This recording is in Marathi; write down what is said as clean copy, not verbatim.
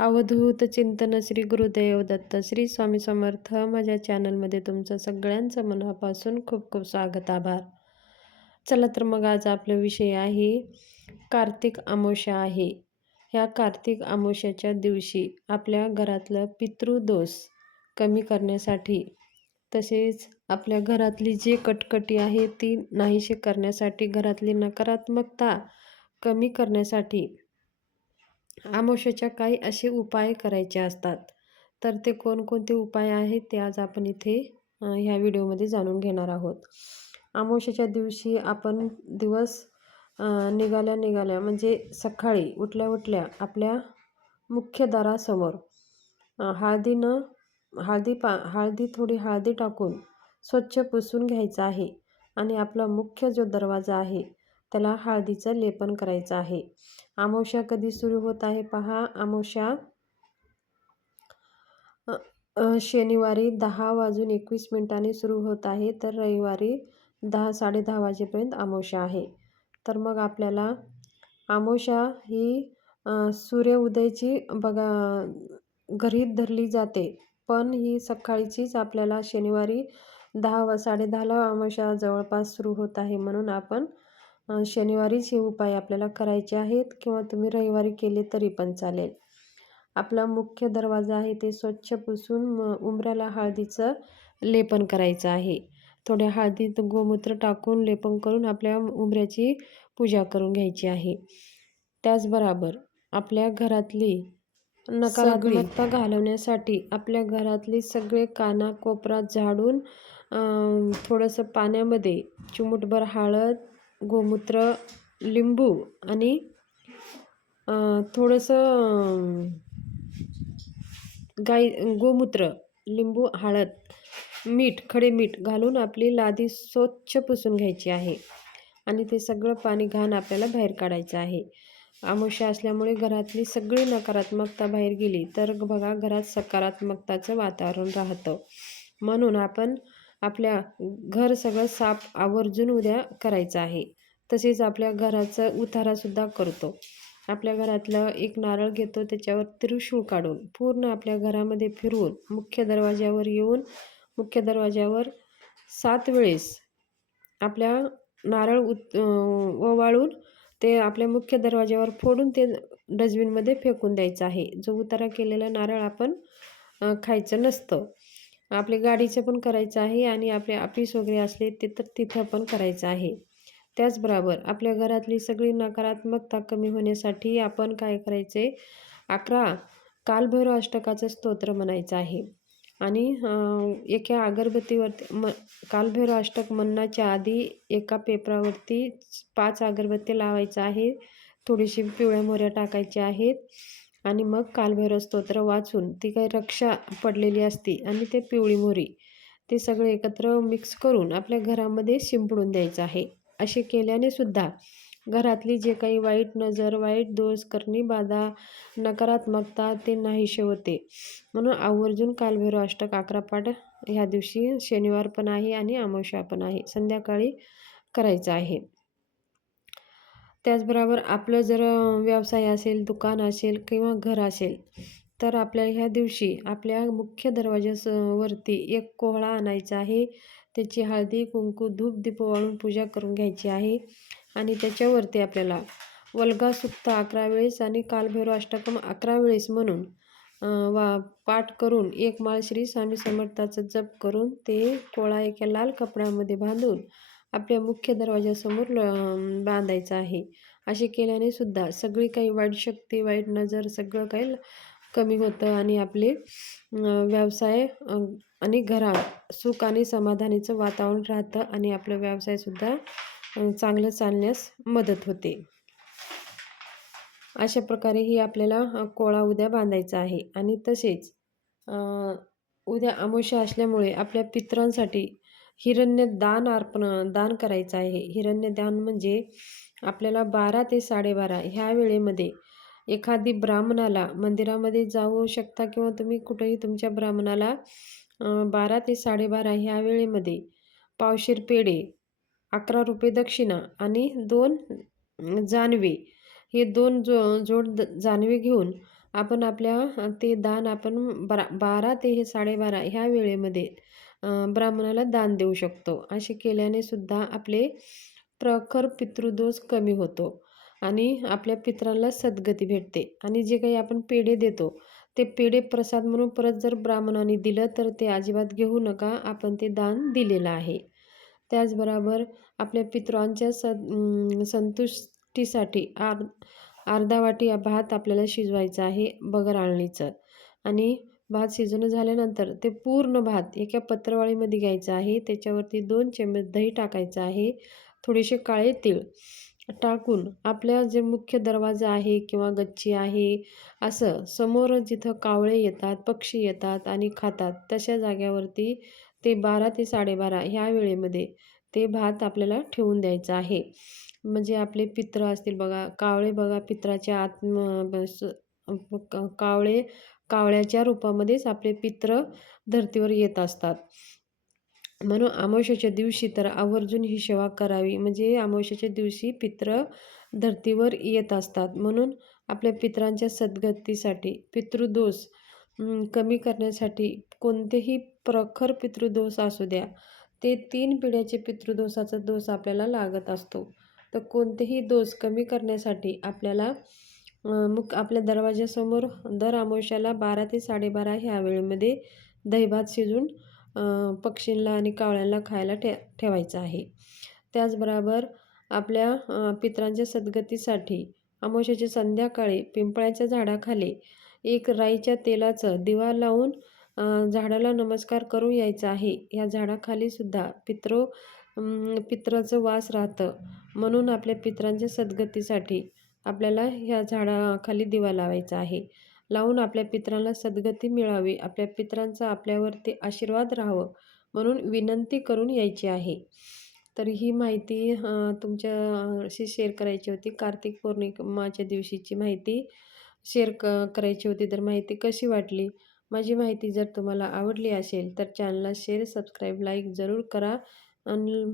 अवधूत चिंतन श्री गुरुदेव दत्त श्री स्वामी समर्थ. माझ्या चॅनलमध्ये तुमचं सगळ्यांचं मनापासून खूप खूप स्वागत, आभार. चला तर मग आज आपला विषय आहे कार्तिक अमावस्या आहे. ह्या कार्तिक अमावस्याच्या दिवशी आपल्या घरातलं पितृदोष कमी करण्यासाठी, तसेच आपल्या घरातली जी कटकटी आहे ती नाहीशी करण्यासाठी, घरातली नकारात्मकता कमी करण्यासाठी अमावस्येच्या काही असे उपाय करायचे असतात. तर ते कोणकोणते उपाय आहेत ते आज आपण इथे ह्या व्हिडिओमध्ये जाणून घेणार आहोत. अमावस्येच्या दिवशी आपण दिवस निघाल्या म्हणजे सकाळी उठल्या आपल्या मुख्य दारासमोर थोडी हळदी टाकून स्वच्छ पुसून घ्यायचं आहे आणि आपला मुख्य जो दरवाजा आहे त्याला हळदीचं लेपन करायचं आहे. अमावस्या कधी सुरू होत आहे पहा. अमावस्या शनिवारी 10:21 सुरू होत आहे, तर रविवारी 10-10:30 वाजेपर्यंत अमावस्या आहे. तर मग आपल्याला अमावस्या ही सूर्य उदयाची बघा गृहीत धरली जाते, पण ही सकाळचीच आपल्याला शनिवारी 10-10:30ला अमावस्या जवळपास सुरू होत आहे. म्हणून आपण शनिवारीच हे उपाय आपल्याला करायचे आहेत, किंवा तुम्ही रविवारी केले तरी पण चालेल. आपला मुख्य दरवाजा आहे ते स्वच्छ पुसून उंबऱ्याला हळदीचं लेपन करायचं आहे. थोड्या हळदीत गोमूत्र टाकून लेपन करून आपल्या उंबऱ्याची पूजा करून घ्यायची आहे. त्याचबरोबर आपल्या घरातली नकारात्मकता घालवण्यासाठी आपल्या घरातली सगळे कानाकोपरा झाडून थोडंसं पाण्यामध्ये चिमूटभर हळद, गोमूत्र, लिंबू आणि थोडंसं गोमूत्र, लिंबू, हळद, मीठ, खडे मीठ घालून आपली लादी स्वच्छ पुसून घ्यायची आहे आणि ते सगळं पाणी घाण आपल्याला बाहेर काढायचं आहे. अमावस्या असल्यामुळे घरातली सगळी नकारात्मकता बाहेर गेली तर बघा घरात सकारात्मकताचं वातावरण राहतं. म्हणून आपण आपल्या घर सगळं साफ आवर्जून उद्या करायचं आहे. तसेच आपल्या घराचं उतारासुद्धा करतो. आपल्या घरातलं एक नारळ घेतो, त्याच्यावर त्रिशूळ काढून पूर्ण आपल्या घरामध्ये फिरवून मुख्य दरवाज्यावर येऊन मुख्य दरवाज्यावर 7 वेळेस आपल्या नारळ ओवाळून ते आपल्या मुख्य दरवाज्यावर फोडून ते डस्टबिनमध्ये फेकून द्यायचं आहे. जो उतारा केलेला नारळ आपण खायचं नसतं. आपल्या गाडीचं पण करायचं आहे आणि आपले ऑफिस वगैरे असले ते तर तिथं पण करायचं आहे. त्याचबरोबर आपल्या घरातली सगळी नकारात्मकता कमी होण्यासाठी आपण काय करायचे, 11 कालभैरव अष्टकाचं स्तोत्र म्हणायचं आहे आणि एका अगरबत्तीवरती कालभैरव अष्टक म्हणण्याच्या आधी एका पेपरावरती 5 अगरबत्ती लावायचं आहे. थोडीशी पिवळ्या मोहऱ्या टाकायच्या आहेत आणि मग कालभैरव स्तोत्र वाचून ती काही रक्षा पडलेली असते आणि ते पिवळी मोहरी ते सगळे एकत्र मिक्स करून आपल्या घरामध्ये शिंपडून द्यायचं आहे. असे केल्याने सुद्धा घरातली जे काही वाईट नजर, वाईट दोष, करणी बाधा, नकारात्मकता ते नाहीसे होते. म्हणून आवर्जून कालभैरव अष्टक 11 पाठ ह्या दिवशी शनिवार पण आहे आणि अमावस्या पण आहे, संध्याकाळी करायचं आहे. त्याचबरोबर आपलं जर व्यवसाय असेल, दुकान असेल किंवा घर असेल तर आपल्या ह्या दिवशी आपल्या मुख्य दरवाजावरती एक कोहळा आणायचा आहे. त्याची हळदी, कुंकू, धूप, दीप वाळून पूजा करून घ्यायची आहे आणि त्याच्यावरती आपल्याला वल्गा सुक्त 11 वेळेस आणि कालभैरव अष्टकम 11 वेळेस म्हणून पाठ करून एक माळ श्री स्वामी समर्थाचा जप करून ते कोहळा एका लाल कपड्यामध्ये बांधून आपल्या मुख्य दरवाजासमोर बांधायचं आहे. असे केल्याने सुद्धा सगळी काही वाईट शक्ती, वाईट नजर सगळं काही कमी होतं आणि आपले व्यवसाय आणि घरात सुख आणि समाधानाचं वातावरण राहतं आणि आपलं व्यवसायसुद्धा चांगलं चालण्यास मदत होते. अशा प्रकारे ही आपल्याला कोहळा उद्या बांधायचा आहे. आणि तसेच उद्या अमावस्या असल्यामुळे आपल्या पितरांसाठी दान करायचं आहे. हिरण्यदान म्हणजे आपल्याला 12 ते 12:30 ह्या वेळेमध्ये एखादी ब्राह्मणाला मंदिरामध्ये जाऊ शकता किंवा तुम्ही कुठेही तुमच्या ब्राह्मणाला 12 ते 12:30 ह्या वेळेमध्ये पावशेर पेढे, 11 रुपये दक्षिणा आणि 2 जानवे, हे 2 जोड जानवे घेऊन आपण ते दान आपण 12 ते हे 12:30 ह्या वेळेमध्ये ब्राह्मणाला दान देऊ शकतो. असे केल्याने सुद्धा आपले प्रखर पितृदोष कमी होतो आणि आपल्या पितरांना सद्गती भेटते. आणि जे काही आपण पेढे देतो, ते पेढे प्रसाद म्हणून परत जर ब्राह्मणाने दिलं तर ते अजिबात घेऊ नका. आपण ते दान दिलेलं आहे. त्याचबरोबर आपल्या पितरांच्या संतुष्टीसाठी अर्धा वाटी भात आपल्याला शिजवायचा आहे बगर आळणीचं. आणि भात शिजवून झाल्यानंतर ते पूर्ण भात एका पत्रावळीमध्ये घ्यायचं आहे. त्याच्यावरती 2 चमचे दही टाकायचं आहे. थोडेसे काळे तीळ टाकून आपल्या जे मुख्य दरवाजा आहे किंवा गच्ची आहे, असं समोर जिथं कावळे येतात, पक्षी येतात आणि खातात, तशा जाग्यावरती ते 12 ते 12:30 ह्या वेळेमध्ये ते भात आपल्याला ठेवून द्यायचं आहे. म्हणजे आपले पितृ असतील बघा, कावळे बघा पितराच्या कावळे कावळ्याच्या रूपामध्येच आपले पितृ धर्तीवर येत असतात. म्हणून अमावस्येच्या दिवशी तर आवर्जून ही सेवा करावी. म्हणजे अमावस्येच्या दिवशी पितृ धर्तीवर येत असतात. म्हणून आपल्या पितरांच्या सद्गतीसाठी पितृदोष कमी करण्यासाठी कोणतेही प्रखर पितृदोष असू द्या, ते 3 पिढ्याचे पितृदोषाचा दोष आपल्याला लागत असतो. तर कोणतेही दोष कमी करण्यासाठी आपल्याला आपल्या दरवाजासमोर दर अमावस्याला 12 ते 12:30 ह्या वेळेमध्ये दहीभात शिजवून पक्षींना आणि कावळ्यांना खायला ठेवायचं आहे. त्याचबरोबर आपल्या पितरांच्या सद्गतीसाठी अमावस्येच्या संध्याकाळी पिंपळाच्या झाडाखाली एक राईच्या तेलाचं दिवा लावून झाडाला नमस्कार करून यायचा आहे. या झाडाखाली सुद्धा पितराचं वास राहतं. म्हणून आपल्या पितरांच्या सद्गतीसाठी आपल्याला ह्या झाडाखाली दिवा लावायचा आहे. लावून आपल्या पितरांना सद्गती मिळावी, आपल्या पितरांचा आपल्यावरती आशीर्वाद राहावं म्हणून विनंती करून यायची आहे. तर ही माहिती तुमच्याशी शेअर करायची होती. कार्तिक पौर्णिमाच्या दिवशीची माहिती शेअर करायची होती. तर माहिती कशी वाटली? माझी माहिती जर तुम्हाला आवडली असेल तर चॅनलला शेअर, सबस्क्राईब, लाईक जरूर करा. आणि